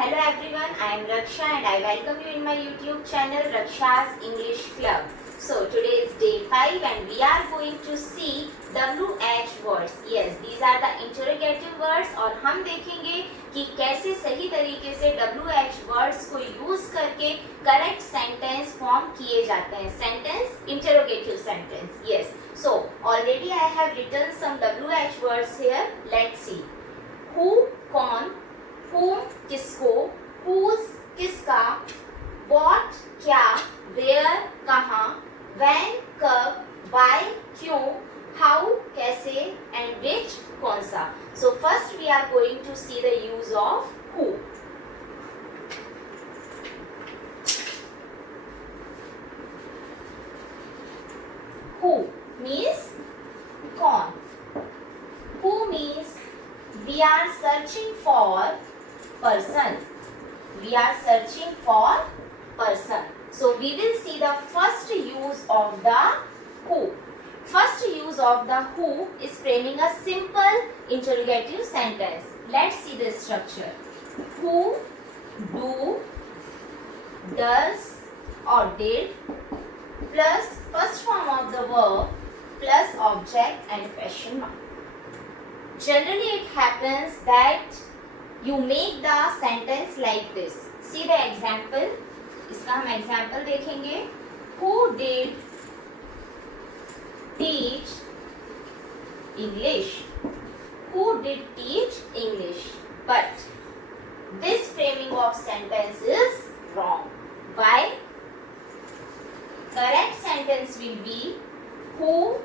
Hello everyone, I am Raksha and I welcome you in my YouTube channel Raksha's English Club. So today is day 5 and we are going to see WH words. Yes, these are the interrogative words और हम देखेंगे कि कैसे सही तरीके से WH words को use करके करेक्ट सेंटेंस फॉर्म किए जाते हैं. Sentence, interrogative sentence. Yes. So already I have written some WH words here. Let's see. Who, कौन, whom, किसको, whose, किसका, what, क्या, where, कहाँ, when, कब, why, क्यों, how, कैसे, and which, कौन सा. So first we are going to see the use of who. Who means कौन. Who means we are searching for person. We are searching for person. So we will see the first use of the who. First use of the who is framing a simple interrogative sentence. Let's see the structure. Who, do, does or did plus first form of the verb plus object and question mark. Generally it happens that you make the sentence like this. See the example. इसका हम example देखेंगे. Who did teach English? Who did teach English? But this framing of sentence is wrong. Why? Correct sentence will be who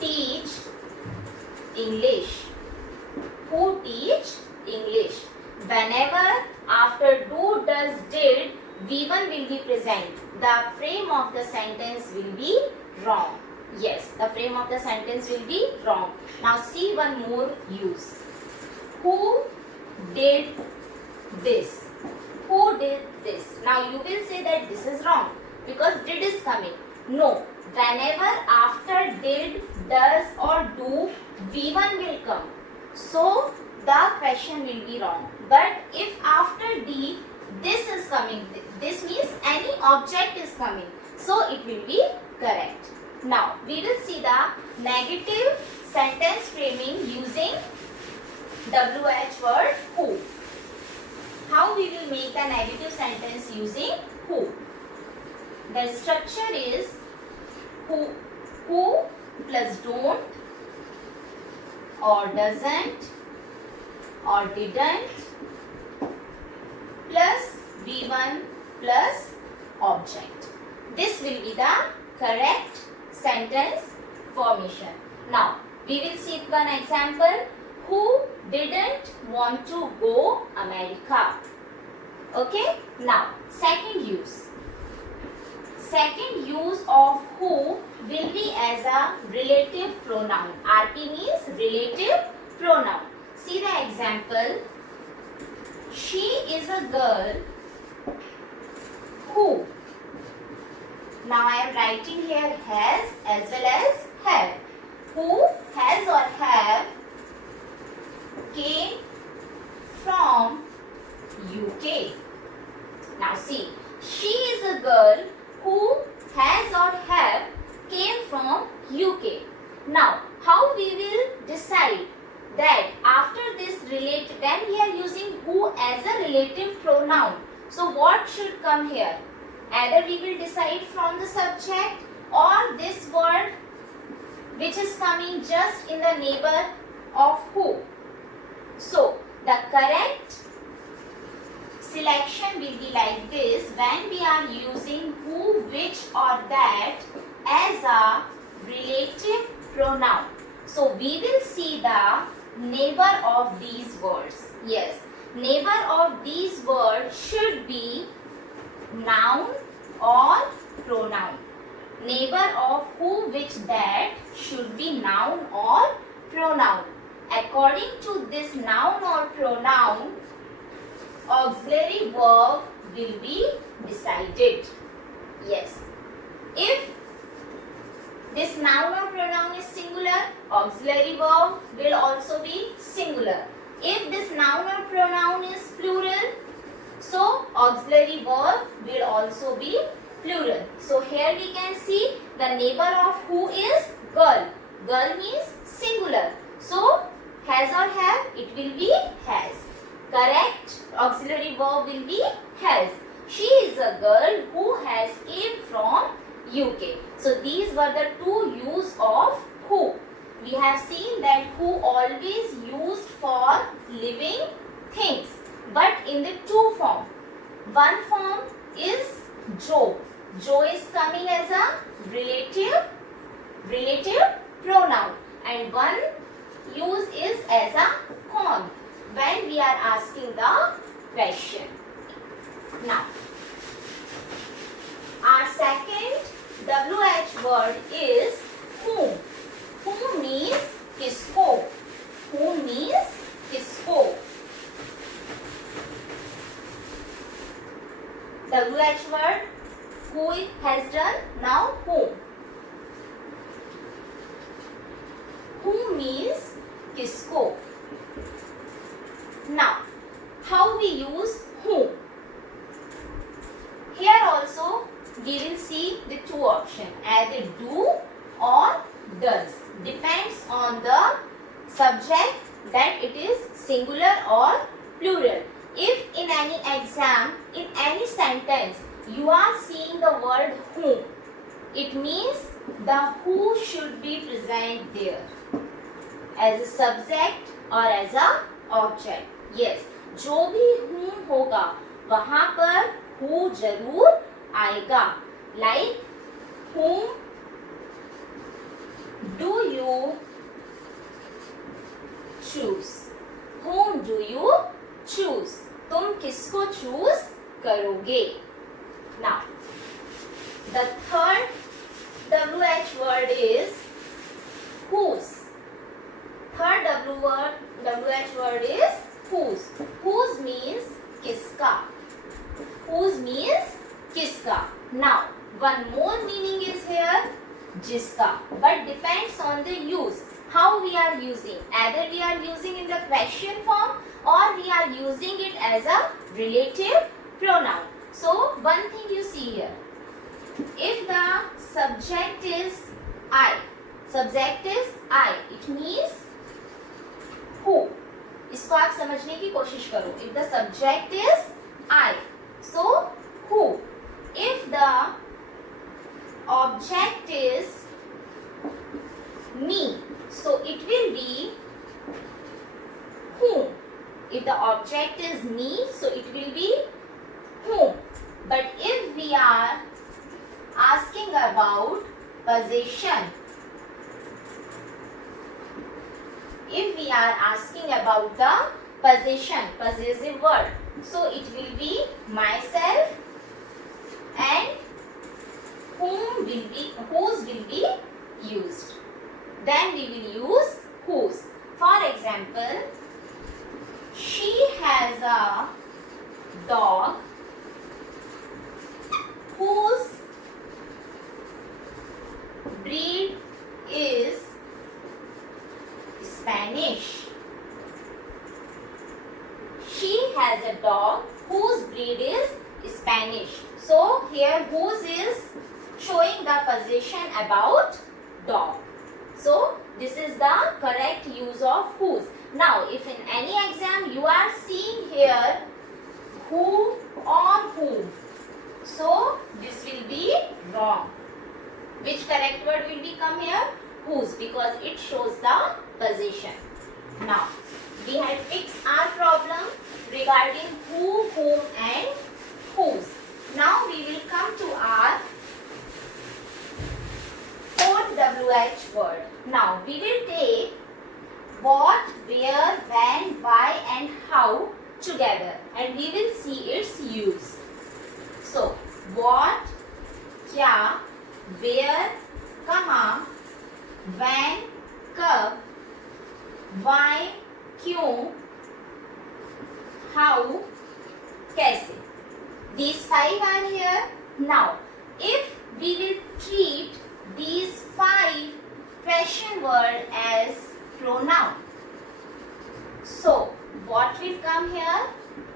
teach English. Who teach English. Whenever after do, does, did, V1 will be present, the frame of the sentence will be wrong. Yes, the frame of the sentence will be wrong. Now see one more use. Who did this? Who did this? Now you will say that this is wrong because did is coming. No, whenever after did, does or do, V1 will come. So the question will be wrong. But if after D, this is coming, this means any object is coming. So it will be correct. Now we will see the negative sentence framing using WH word who. How we will make the negative sentence using who? The structure is who plus don't or doesn't or didn't plus V1 plus object. This will be the correct sentence formation. Now we will see one example. Who didn't want to go America? Okay. Now second use. Second use of who will be as a relative pronoun. RP means relative pronoun. See the example. She is a girl who. Now I am writing here has as well as have. Who has or have came from UK. Now see, she is a girl who has or have came from UK. Now how we will decide that after this relative, when we are using who as a relative pronoun, so what should come here? Either we will decide from the subject or this word which is coming just in the neighbor of who. So the correct selection will be like this when we are using who, which or that as a relative pronoun. So we will see the neighbor of these words. Yes, neighbor of these words should be noun or pronoun. Neighbor of who, which, that should be noun or pronoun. According to this noun or pronoun, auxiliary verb will be decided. Yes. If this noun or pronoun is singular, auxiliary verb will also be singular. If this noun or pronoun is plural, so auxiliary verb will also be plural. So here we can see the neighbor of who is girl. Girl means singular. So has or have, it will be has. Correct auxiliary verb will be has. She is a girl who has came from UK. So these were the two use of who. We have seen that who always used for living things, but in the two form. One form is Jo. Jo is coming as a relative pronoun, and one use is as a con when we are asking the question. Now, our second WH word is whom. Whom means किसको. Whom means किसको. WH word who has done. Now whom. Whom means किसको. Now, how we use whom? Here also we will see the two options, either do or does. Depends on the subject that it is singular or plural. If in any exam, in any sentence, you are seeing the word whom, it means the who should be present there as a subject or as a object. Yes, जो भी whom होगा वहाँ पर who जरूर आएगा. Like whom do you choose? Whom do you choose? तुम किसको choose करोगे? Now, the third WH word is whose. Third WH word is whose. Whose means किसका. Whose means किसका. Now, one more meaning is here, जिसका, but depends on the use. How we are using. Either we are using in the question form or we are using it as a relative pronoun. So, one thing you see here. If the subject is I, it means who. इसको आप समझने की कोशिश करो. If the subject is I, so who. If the object is me, so it will be whom. If the object is me, so it will be whom. But if we are asking about possession, if we are asking about the possession, possessive word, so it will be myself and whose will be used. Then we will use whose. For example, she has a dog whose breed is Spanish. She has a dog whose breed is Spanish. So here whose is showing the possession about dog. So this is the correct use of whose. Now if in any exam you are seeing here who or whom, so this will be wrong. Which correct word will become here? Whose, because it shows the possession. Now we had fixed our problem regarding who, whom and whose. Now we will come to our fourth WH word. Now we will take what, where, when, why and how together and we will see its use. So what, क्या, where, कहाँ, when, कब, why, क्यों, how, कैसे. These five are here. Now, if we will treat these five question word as pronoun, so what will come here?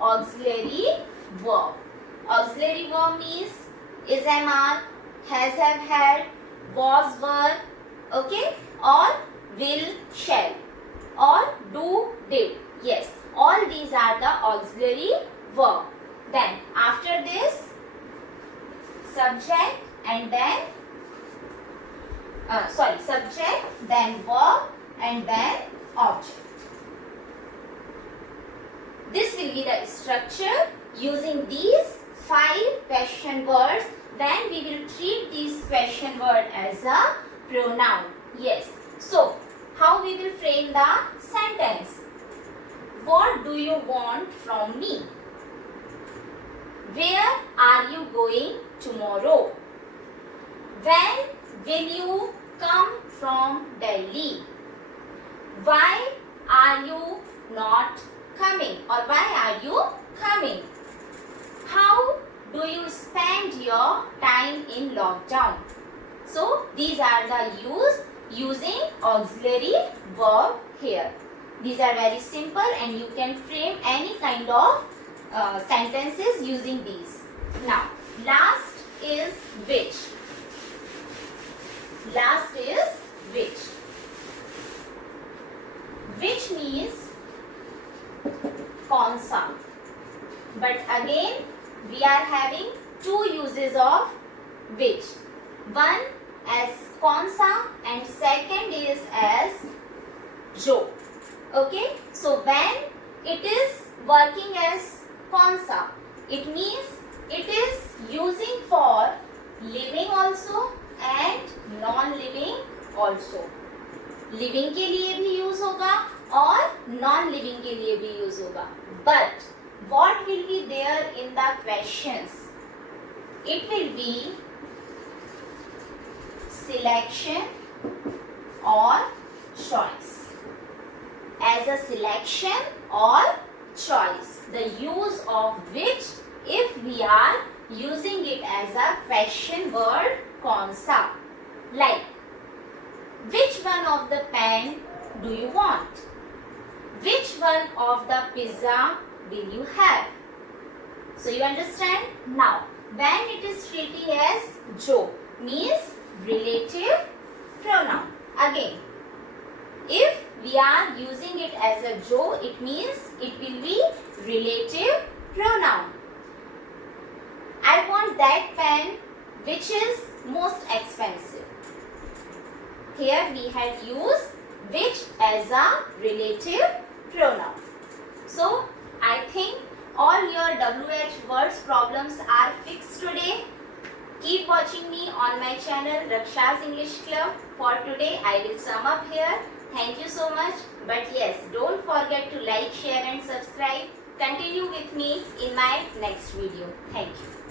Auxiliary verb. Auxiliary verb means is, am, are, has, have, had, was, were, okay, or will, shall, or do, did. Yes, all these are the auxiliary verb. Then after this, subject and then subject, then verb, and then object. This will be the structure. Using these 5 question words, then we will treat these question word as a pronoun. Yes. So, how we will frame the sentence? What do you want from me? Where are you going tomorrow? When will you come from Delhi? Why are you not coming, or why are you coming? How do you spend your time in lockdown? So these are the using auxiliary verb here. These are very simple and you can frame any kind of sentences using these. Now last is which. Last is which. Which means कौन सा. But again we are having 2 uses of which. One as कौन सा and second is as जो. Okay, so when it is working as कौन सा, it means it is using for living also and non-living also. Living के लिए भी use होगा और non-living के लिए भी use होगा. But what will be there in the questions? It will be selection or choice. As a selection or choice. The use of which, if we are using it as a question word, कौन सा. Like, which one of the pen do you want? Which one of the pizza will you have? So you understand? Now, when it is treating as जो means relative pronoun. Again, if we are using it as a जो, it means it will be relative pronoun. I want that pen which is most expensive. Here we have used which as a relative pronoun. So I think all your WH words problems are fixed today. Keep watching me on my channel Raksha's English Club. For today I will sum up here. Thank you so much. But yes, don't forget to like, share and subscribe. Continue with me in my next video. Thank you.